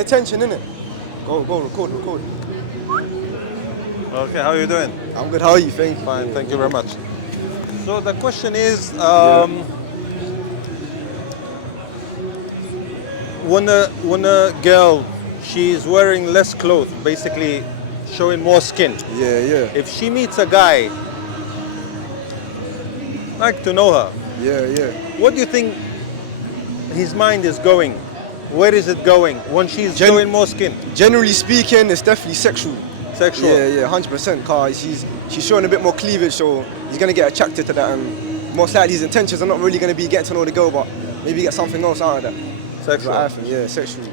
get attention, innit? Go, record. Okay, how are you doing? I'm good, how are you? Thank you. Fine, thank you very much. So the question is, when a girl, she's wearing less clothes, basically showing more skin. Yeah. If she meets a guy, like to know her, Yeah. what do you think his mind is going? Where is it going when she's showing more skin? Generally speaking, it's definitely sexual. Sexual? Yeah, 100%. Cause she's showing a bit more cleavage, so he's gonna get attracted to that, and most likely his intentions are not really gonna be getting to know the girl, but maybe get something else out of that. Sexual? I think, yeah, sexual.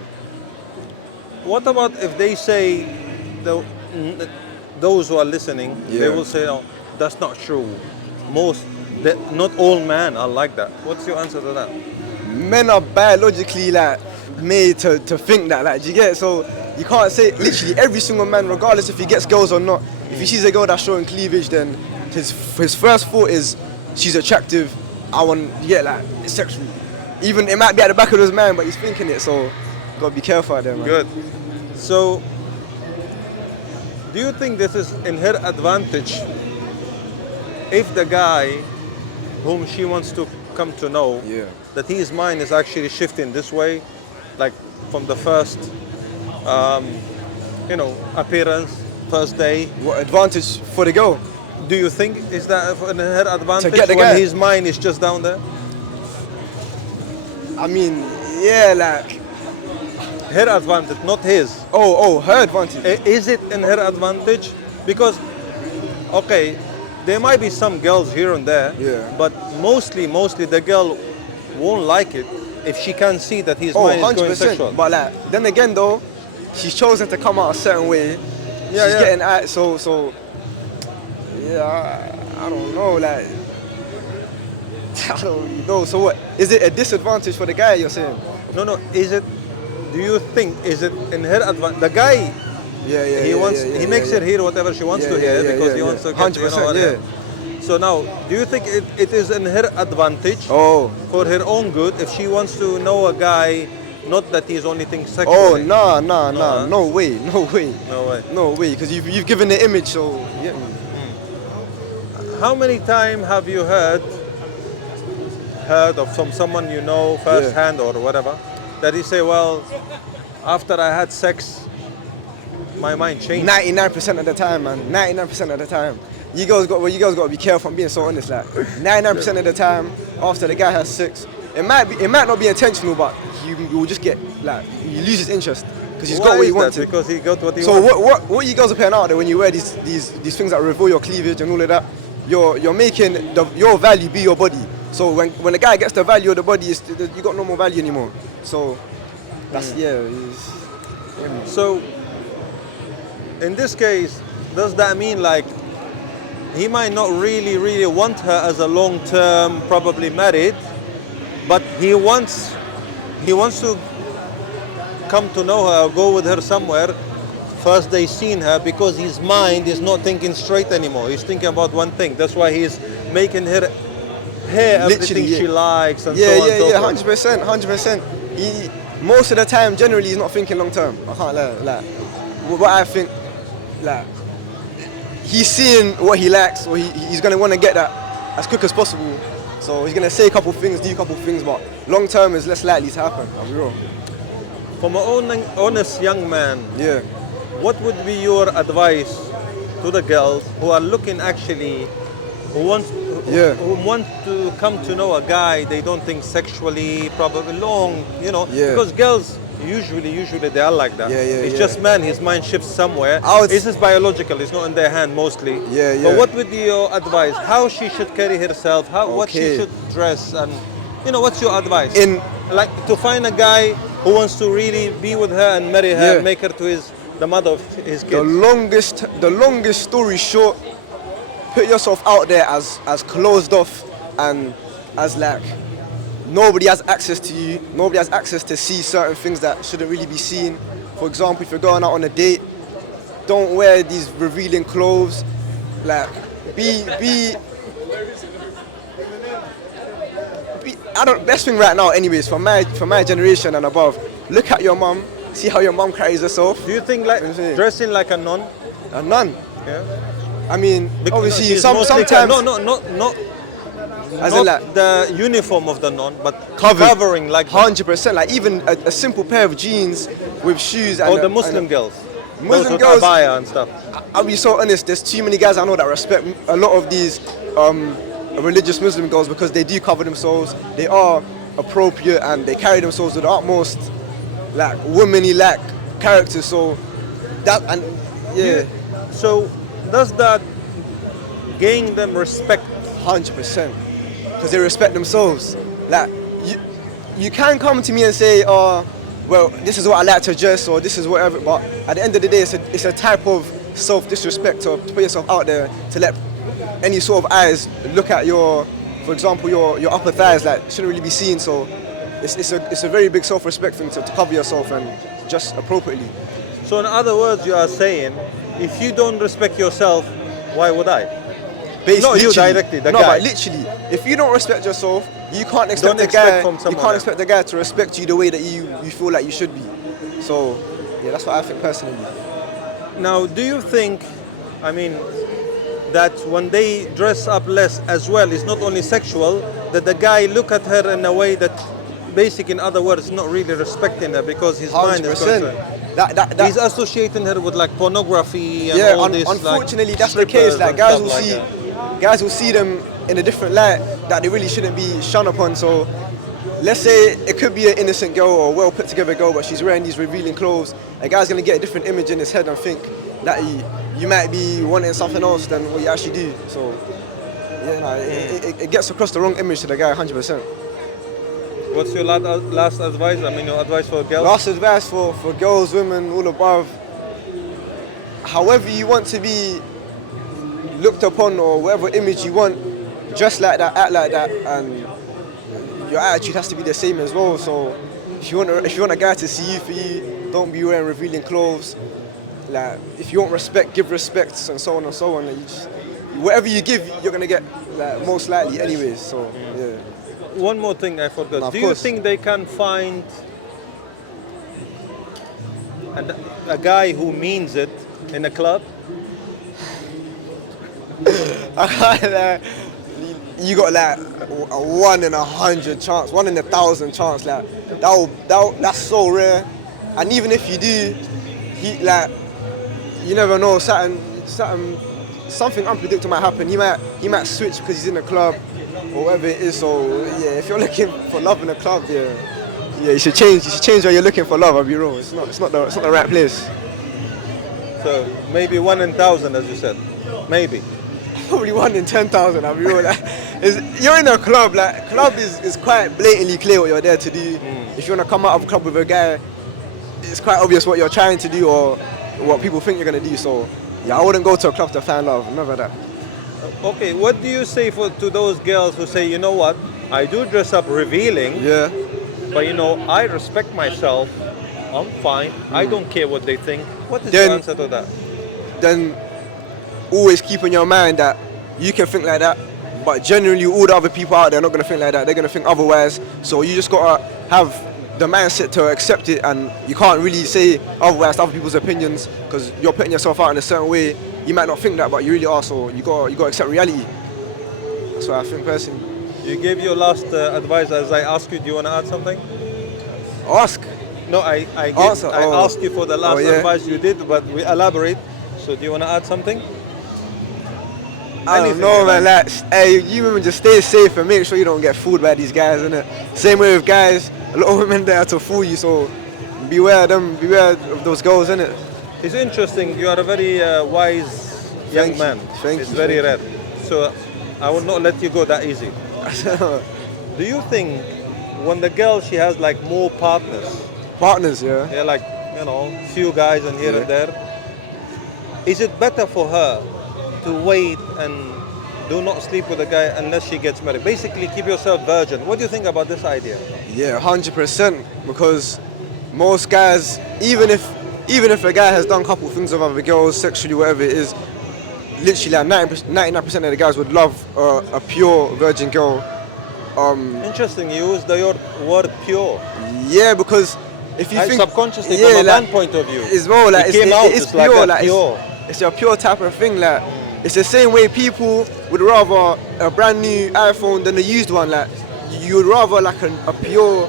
What about if they say, those who are listening, they will say, no, that's not true. Not all men are like that. What's your answer to that? Men are biologically like made to think that, like, do you get it? So you can't say literally every single man, regardless if he gets girls or not, if he sees a girl that's showing cleavage, then his first thought is she's attractive. It's sexual. Even it might be at the back of his mind, but he's thinking it. So gotta be careful out there, man. Good. So, do you think this is in her advantage if the guy whom she wants to come to know, that his mind is actually shifting this way, like from the first, appearance, first day? What advantage for the girl? Do you think is that in her advantage to get the when guy? his mind is just down there? I mean, yeah, like her advantage, not his. Oh, her advantage. Is it in her advantage? Because, okay, there might be some girls here and there, but mostly the girl won't like it if she can see that his mind is going sexual. But like, then again though, she's chosen to come out a certain way. She's getting at so. Yeah, I don't know. Like, I don't know. So what? Is it a disadvantage for the guy? You're saying? No. Is it? Do you think is it in her advantage? The guy. He makes her hear whatever she wants to hear because he wants to get 100%, So now, do you think it is in her advantage for her own good if she wants to know a guy, not that he's only thinking sexually? No way, because you've given the image, so yeah. How many times have you heard of from someone you know firsthand or whatever, that he say, well, after I had sex, my mind changed? 99% of the time, man. 99% of the time. You girls got to be careful. I'm being so honest. Like 99% of the time, after the guy has sex, it might not be intentional, but you will just get you lose his interest because he's got what he wants. Because he got what he wants. So what you girls are paying out there when you wear these things that reveal your cleavage and all of that? You're making your value be your body. So when the guy gets the value of the body, you got no more value anymore. So that's So in this case, does that mean like he might not really want her as a long-term, probably married, but he wants to come to know her, go with her somewhere, first day seen her, because his mind is not thinking straight anymore. He's thinking about one thing. That's why he's making her hair everything she likes and so on and so forth. 100%. Most of the time, generally, he's not thinking long-term. I can't lie. Like, what I think, like, he's seeing what he likes, so he's going to want to get that as quick as possible. So he's going to say a couple things, do a couple things, but long term is less likely to happen. I'll be real. From an honest young man, what would be your advice to the girls who are looking actually, who want to come to know a guy they don't think sexually, probably long, because girls usually they are like that. It's just man, his mind shifts somewhere. This is biological, it's not in their hand mostly. But what would be your advice? How she should carry herself, what she should dress, and what's your advice? Like to find a guy who wants to really be with her and marry her, make her to the mother of his kids. The longest story short, put yourself out there as closed off and as like nobody has access to you. Nobody has access to see certain things that shouldn't really be seen. For example, if you're going out on a date, don't wear these revealing clothes. Like, best thing right now, anyways, for my generation and above, look at your mum, see how your mom carries herself. Do you think like dressing like a nun? A nun? Yeah. I mean, obviously, she's sometimes. not As not in like the uniform of the nun, but covered, covering like 100%. Like even a simple pair of jeans with shoes. And or the Muslim girls. Muslim those with girls. abaya and stuff. I'll be so honest. There's too many guys I know that respect a lot of these religious Muslim girls because they do cover themselves. They are appropriate and they carry themselves with the utmost like womanly like character. So that and yeah. So does that gain them respect? 100%. Because they respect themselves. Like you can come to me and say, oh, well, this is what I like to dress or this is whatever. But at the end of the day, it's a type of self-disrespect to put yourself out there to let any sort of eyes look at for example, your upper thighs. Like shouldn't really be seen. So it's a very big self-respect thing to cover yourself and dress appropriately. So in other words, you are saying, if you don't respect yourself, why would I? Not you directly, the guy. No, but literally, if you don't respect yourself, you can't expect the guy to respect you the way that you feel like you should be. So, yeah, that's what I think personally. Now, do you think, I mean, that when they dress up less as well, it's not only sexual, that the guy look at her in a way that, basically, in other words, not really respecting her because his mind is concerned. He's associating her with like pornography and all this. Unfortunately, that's the case. Like guys will see them in a different light that they really shouldn't be shunned upon. So let's say it could be an innocent girl or a well put together girl, but she's wearing these revealing clothes. A guy's gonna get a different image in his head and think that you might be wanting something else than what you actually do. So yeah, it gets across the wrong image to the guy 100%. What's your last advice? I mean, your advice for girls? Last advice for girls, women, all above. However you want to be looked upon or whatever image you want, dress like that, act like that, and your attitude has to be the same as well. So if you want a guy to see you for you, don't be wearing revealing clothes. Like if you want respect, give respect, and so on and so on. Like, whatever you give, you're gonna get like most likely anyways. So yeah. One more thing I forgot. Do you think they can find a guy who means it in a club? You got like a 1 in 100 chance, 1 in 1,000 chance. Like that's so rare. And even if you do, you never know. Something unpredictable might happen. He might switch because he's in a club or whatever it is. So yeah, if you're looking for love in a club, yeah, you should change. You should change where you're looking for love. I'll be wrong. It's not the right place. So maybe 1 in 1,000, as you said. Maybe. Probably 1 in 10,000. I'll be real. You're in a club. Like club is quite blatantly clear what you're there to do. If you want to come out of a club with a guy, it's quite obvious what you're trying to do or what people think you're gonna do. So yeah, I wouldn't go to a club to find love. Never that. Okay, what do you say to those girls who say, you know what, I do dress up revealing, yeah, but I respect myself, I'm fine, I don't care what they think. What is your answer to that? Then always keep in your mind that you can think like that, but generally all the other people out there are not going to think like that. They're going to think otherwise. So you just got to have the mindset to accept it, and you can't really say otherwise to other people's opinions because you're putting yourself out in a certain way. You might not think that, but you really are. So you got to accept reality. That's what I think personally. You gave your last advice as I asked you. Do you want to add something? Ask. No, I asked you for the last advice you did, but we elaborate. So do you want to add something? I don't know, man. Like, hey, you women just stay safe and make sure you don't get fooled by these guys, innit? Same way with guys. A lot of women there to fool you, so beware of them. Beware of those girls, innit? It's interesting. You are a very wise young man. Thank you. It's very rare. So I will not let you go that easy. Do you think when the girl, she has like more partners? Partners, yeah. Yeah, like, few guys and here and there. Is it better for her to wait and do not sleep with a guy unless she gets married? Basically, keep yourself virgin. What do you think about this idea? Yeah, 100%. Because most guys, even if a guy has done a couple things with other girls, sexually, whatever it is, literally like 99% of the guys would love a pure virgin girl. Interesting, you use the word pure. Yeah, because if you And think subconsciously, from a man point of view, it's more like it came out it's just like pure, that, pure. It's a pure type of thing. Like it's the same way people would rather a brand new iPhone than a used one. Like you would rather like a pure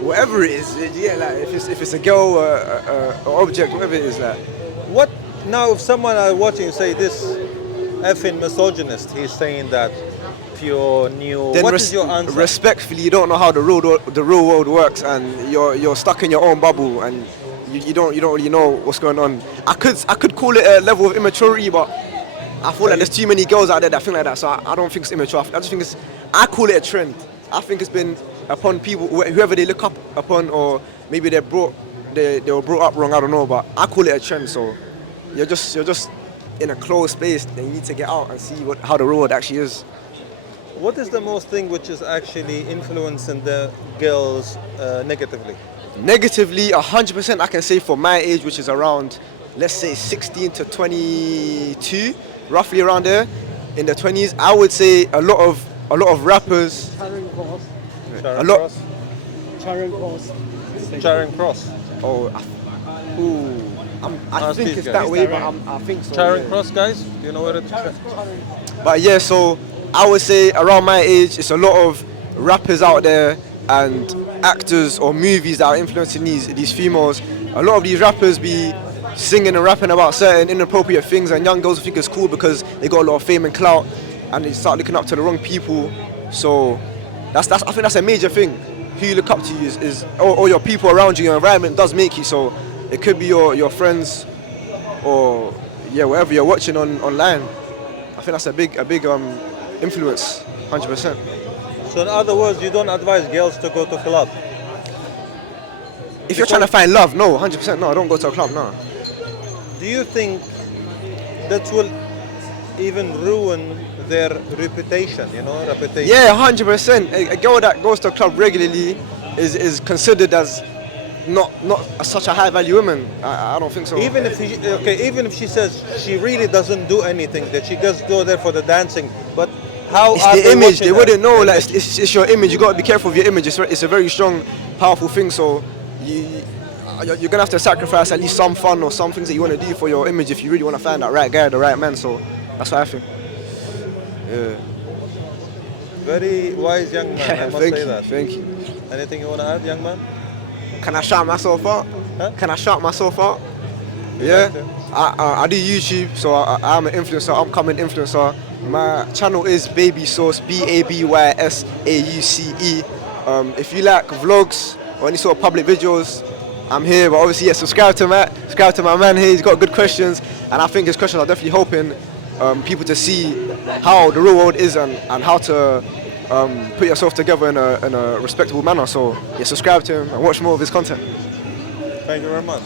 whatever it is. Yeah, like if it's a girl, or object, whatever it is. Like What now? If someone are watching say this effing misogynist, he's saying that pure new. then What is your answer? respectfully, you don't know how the real world works, and you're stuck in your own bubble, and you don't really know what's going on. I could call it a level of immaturity, but I feel like there's too many girls out there that think like that, so I don't think it's immature. I just think I call it a trend. I think it's been upon people, whoever they look up upon, or maybe they were brought up wrong, I don't know, but I call it a trend. So you're just in a closed space, then you need to get out and see how the road actually is. What is the most thing which is actually influencing the girls negatively? Negatively, 100% I can say for my age, which is around, let's say 16 to 22, roughly around there, in the 20s, I would say a lot of rappers. Charing Cross. Oh, I think it's that way, but I think so. Charing Cross, guys. Do you know where it is? But yeah, so I would say around my age, it's a lot of rappers out there and actors or movies that are influencing these females. A lot of these rappers be singing and rapping about certain inappropriate things, and young girls think it's cool because they got a lot of fame and clout, and they start looking up to the wrong people. So I think that's a major thing. Who you look up to is or your people around you. Your environment does make you. So it could be your friends, or whatever you're watching online. I think that's a big influence, 100%. So in other words, you don't advise girls to go to club? If you're trying to find love, no, 100% no, don't go to a club, no. Do you think that will even ruin their reputation, reputation? Yeah, 100%. A girl that goes to a club regularly is considered as not such a high value woman. I don't think so. Even if she says she really doesn't do anything, that she just go there for the dancing, but how it's are the they image. watching They her? wouldn't know. Like it's your image. You got to be careful of your image. It's a very strong, powerful thing. So you're gonna have to sacrifice at least some fun or some things that you want to do for your image if you really want to find that right guy, the right man. So that's what I think. Yeah. Very wise young man. I must say that. Thank you. Anything you want to add, young man? Can I shout myself out? Huh? Can I shout myself out? Yeah. I do YouTube, so I'm an influencer, upcoming influencer. My channel is Baby Sauce, BABYSAUCE. If you like vlogs or any sort of public videos, I'm here. But obviously, subscribe to my man here. He's got good questions, and I think his questions are definitely helping people to see how the real world is and how to put yourself together in a respectable manner. So subscribe to him and watch more of his content. Thank you very much.